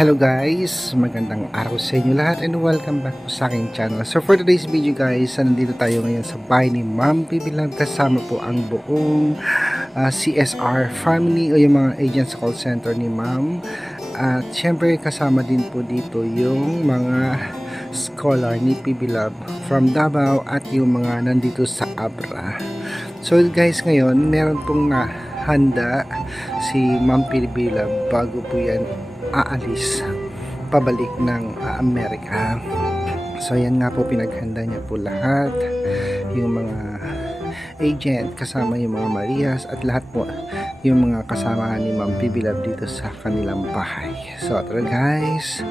Hello guys! Magandang araw sa inyo lahat and welcome back po sa aking channel. So for today's video guys, nandito tayo ngayon sa bahay ni Ma'am Bibilang. Kasama po ang buong CSR family o yung mga agents sa call center ni Ma'am. At syempre kasama din po dito yung mga scholar ni Bibilang from Davao at yung mga nandito sa Abra. So guys, ngayon meron pong handa si Ma'am Bibilang bago po yan aalis pabalik ng Amerika. So yan nga po, pinaghanda niya po lahat, yung mga agent kasama yung mga Marias at lahat po yung mga kasama ni Ma'am Bibilang dito sa kanilang bahay. So tara guys,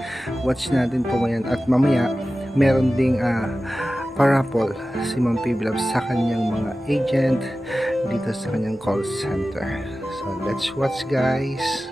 watch natin po ngayon at mamaya meron ding parapol si Ma'am Bibilang sa kanyang mga agent dito sa kanyang call center. So let's watch guys.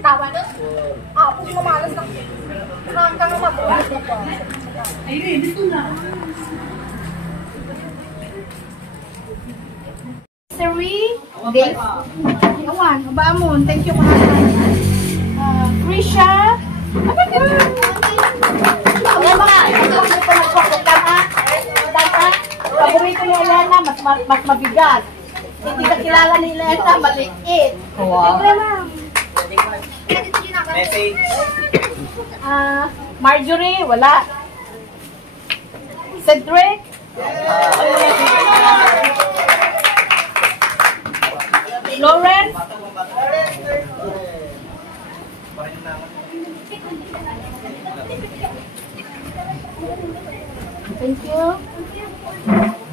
Tawa na? Apos mamalas na. Nakakang mabuhat na po. Ayun, dito na. Siri, Dave. Awan, abamon. Thank you mga Krisha. Apa ka? Ayan ba? Ito nagpapagkan ha? Paborito ni Elena, mas mabigat. Hindi ka kilala ni Elena, maliit. Wow. Message. Marjorie, wala. Cedric. Lawrence. Thank you.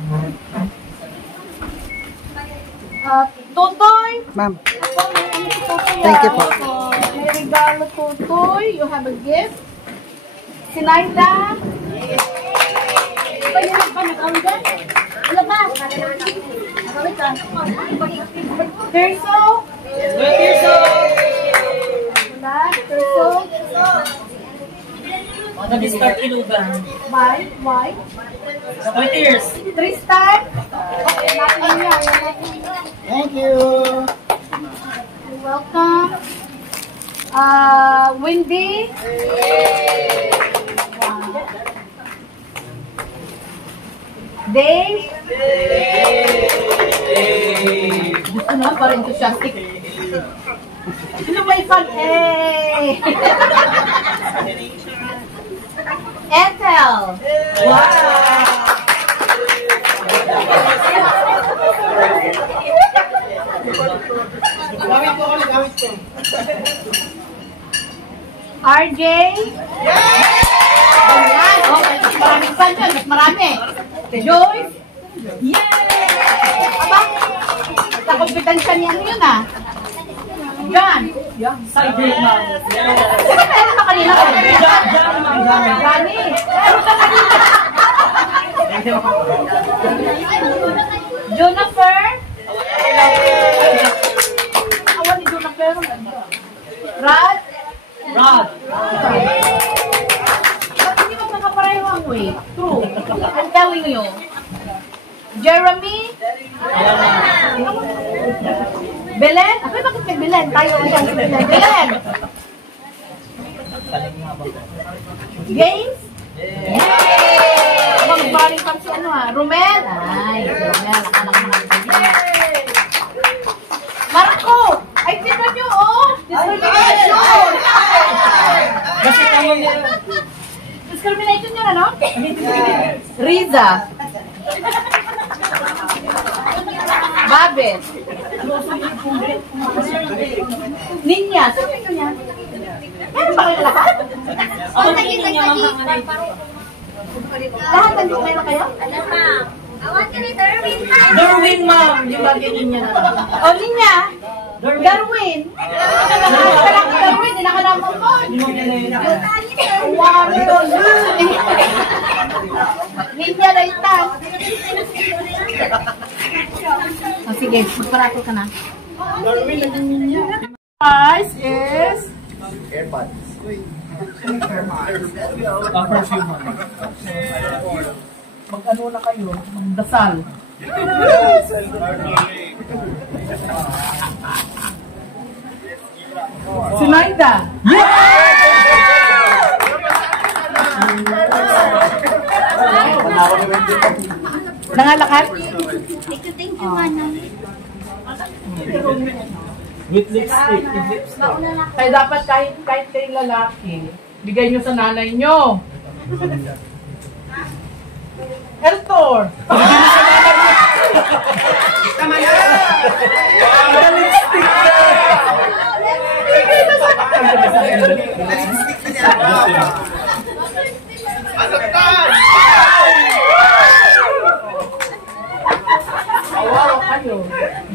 ma'am. Thank you po. May regalo tutoy. You have a gift. Sinaida. Wala ba? Terso. Wala. Terso. Nag-start inuban. Why? Sa 20 years. Tristan. Okay, natin yan. Thank you. You're welcome. Wendy. Wow. Dave. Gusto na pa rin enthusiastic. Sino may fan? Hey! Ethel. Wow. RJ? Ayan. Oh, maraming fan dyan. Mas marami. Joyce? Yay! Aba, nagkakompetansya niya ano yun ah. John? Cyber ma'am. Saka meron ka kanina ko. Johnny? Juniper? Awan ni Juniper. Rod? Rod. Bakit hindi mo magkapareho ang way? True. I'm telling you. Jeremy? Belen? Ako bakit may Belen? Tayo ang dyan si Belen. Belen! James? Yay! Abang baling pang si ano ha? Romel? Ay, Romel. Anak naman. Marco! Ay, tignan nyo oh! Discrimination! Kasi tama niya. Discrimination yun ano? Riza. Babet. Ninya. Saan kayo niya? Meron ba kayo lahat? Ako naging niya mamakanay. Lahat nandito meron kayo? Darwin ma'am. Yung bagay niya na lang. O, Ninya. Darwin. Darwin, hindi nakalaman mo. Wow, Ninya na itan. O, sige, magparato ka na. Price is... Perfume ma'am. Mag-ano na kayo? Magdasal. Sinaida. Nangalakad? Thank you, Manang. With lipstick. Kaya dapat kahit kayo lalaki, bigay nyo sa nanay nyo. Eltor!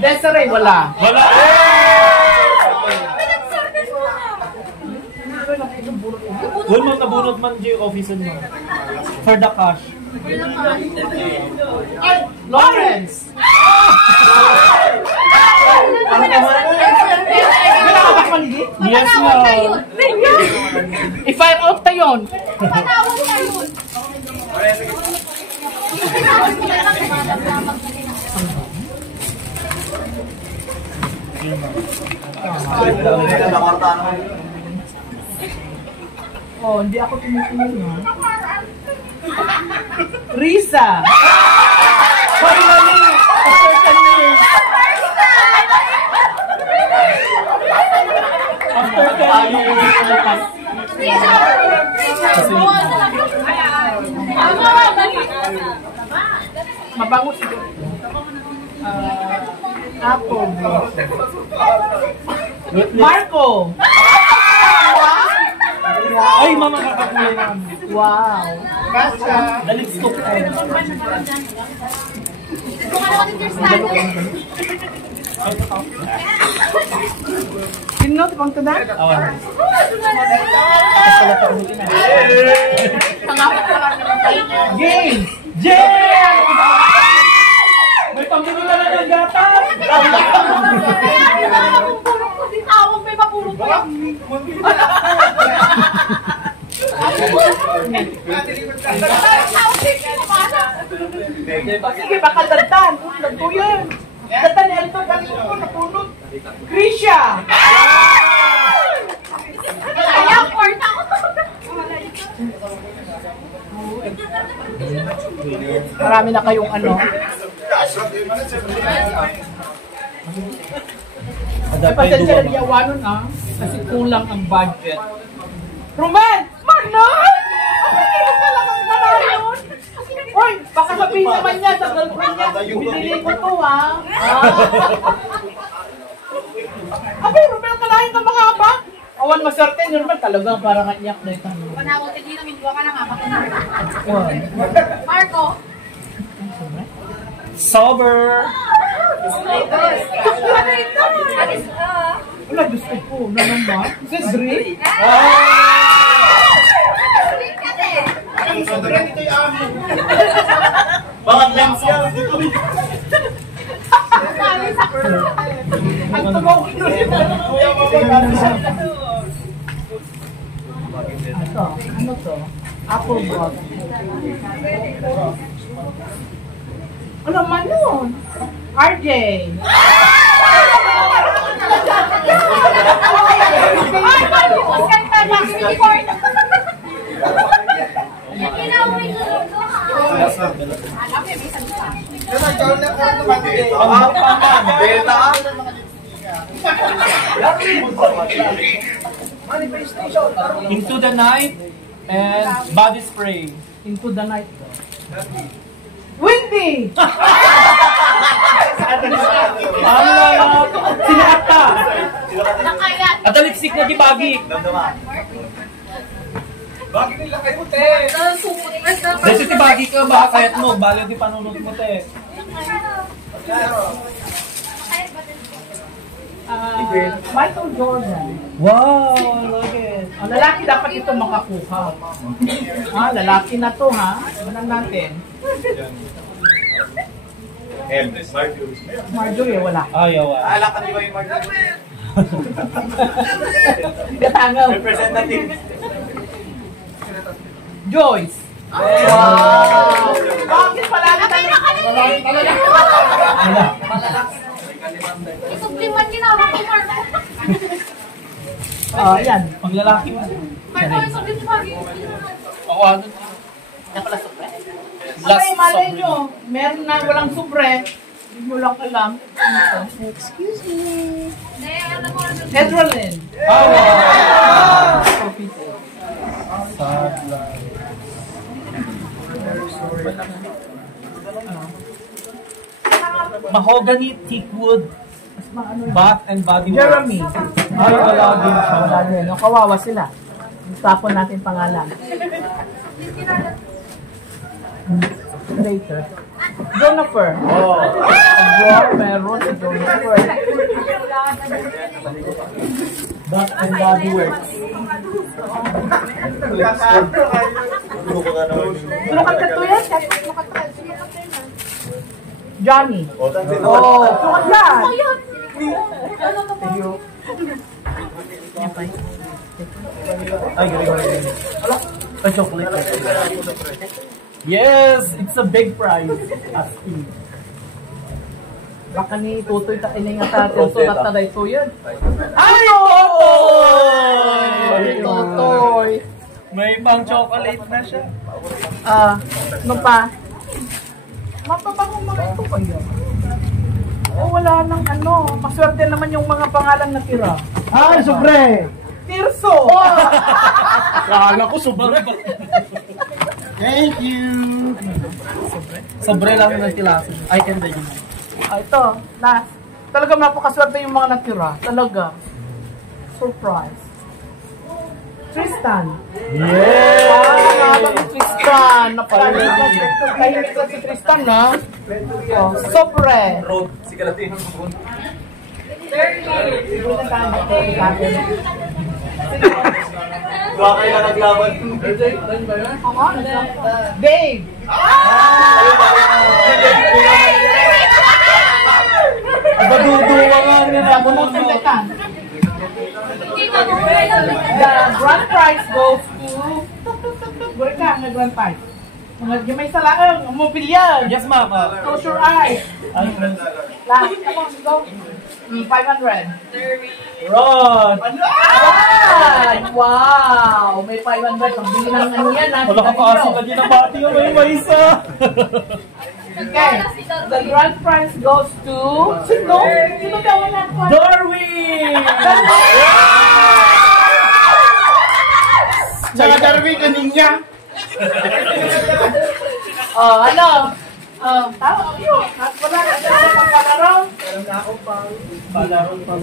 Desiree, wala. Wala! Doon mo nabunod man yung officer mo. For the cash. Lawrence! Yes, ma'am. I-fire out tayo yun. Oh, hindi ako tumutuloy na. Risa! Finally! After 10 years! After 10 years! Mabango siguro. Apple. Marco! Ay, mama, kakakulay na kami. Wow! Dalit stop ko. si Bang Tunan? Oo. Game! Yeah! May pambili na lang ng gatas! May mapulot ko yan. Sige, baka dantan. Danto yan. Dantan ni Alton, kanino ko napunod. Grisha! Kaya, porta ko. Marami na kayong ano. Ay, pasensya na diyawanon kasi kulang ang budget. Roman! Manon! Ano ka lang ang narayon? Hoy, baka sabihin naman niya sa girlfriend niya, binili ko to Abay, Romel, kalahin ng mga apa? Awan maserte ni Romel, talagang parang iyak na ito. Panawag ka dito, may duwa ka na nga. Marco. Sober! Wala, gusto ko. Naman ba? Si Dre? Bakit lang siya? Ang tumaw ko rin. Ito, ano to? Apple block. Ano man yun? RJ. Ay, bakit ko kanta na? Kinicord. Kinawin ko ito, ha? Alam, may salita. Into the night and body spray. Into the night. Windy! Sinata! Nakayat. At ang lipstick na gibagi. Dahil si bagi ka, baka kayat mo. Bala di panunod mo, te. Michael Jordan. Wow, look it. Ang lalaki dapat ito makakuha. Lalaki na to Manang natin. Marjorie, wala. Ayaw, Gatangaw. Representative. Joyce. Wow! Bakit palagi tayo? Isubliman ginawa ko, Marco. Yan. Pag lalaki mo. Marco, isubliman. Ako, ano? Ay, malay nyo. Meron na walang sobre. Hindi nyo lang alam. Excuse me. Edrolyn. Mahogany, teak wood, bath and body works. Jeremy. Ay, wala din siya. Wala din. Kawawa sila. Tapon natin pangalan. Later. Jennifer. Meron si Jennifer. Bath and body works. Sino kanta to yan? Johnny. Sukat yan. Ay, galing. Ay, chocolate. Yes, it's a big prize. Asking. Baka ni Tutoy ta iningat natin sulat na dito yan. Ay, Totoy! Tutoy. May pang chocolate na siya. Ano pa? Mapapangong mga ito pa yun. Wala nang ano. Maswerte naman yung mga pangalan na tira. Sobre! Tirso! Kala ko sobrang ba? Thank you! Sobre lang yung nagtilasan. I can do yun. Ito, last. Talaga napakaswerte yung mga natira. Talaga. Surprise. Tristan. Tristan. Tahimik na si Tristan, na. Sopre. Road, si Kalatin. Baka kayo na naglaban. Babe! Abaduduwa nga nila. Ako na silakan. The grand prize goes to... Guri ka, ang grand prize. Yung may salaang, mobilyan. Yes, ma'am. Close your eyes. Last, come on, go. 500. Ron! Ay! Wow! May 500. Pambili ng ano yan, ha? Wala ka pa na din ang bati nga may isa. Okay. The grand prize goes to... Sino? Sino ka wala ko? Darwin! Tsaka Darwin, kanin niya. Oh, ano? Tama yun. Wala ka dyan sa pagkalaro. Palaro pa.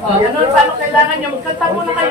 Oh, ano? Paano kailangan nyo? Magkanta muna kayo.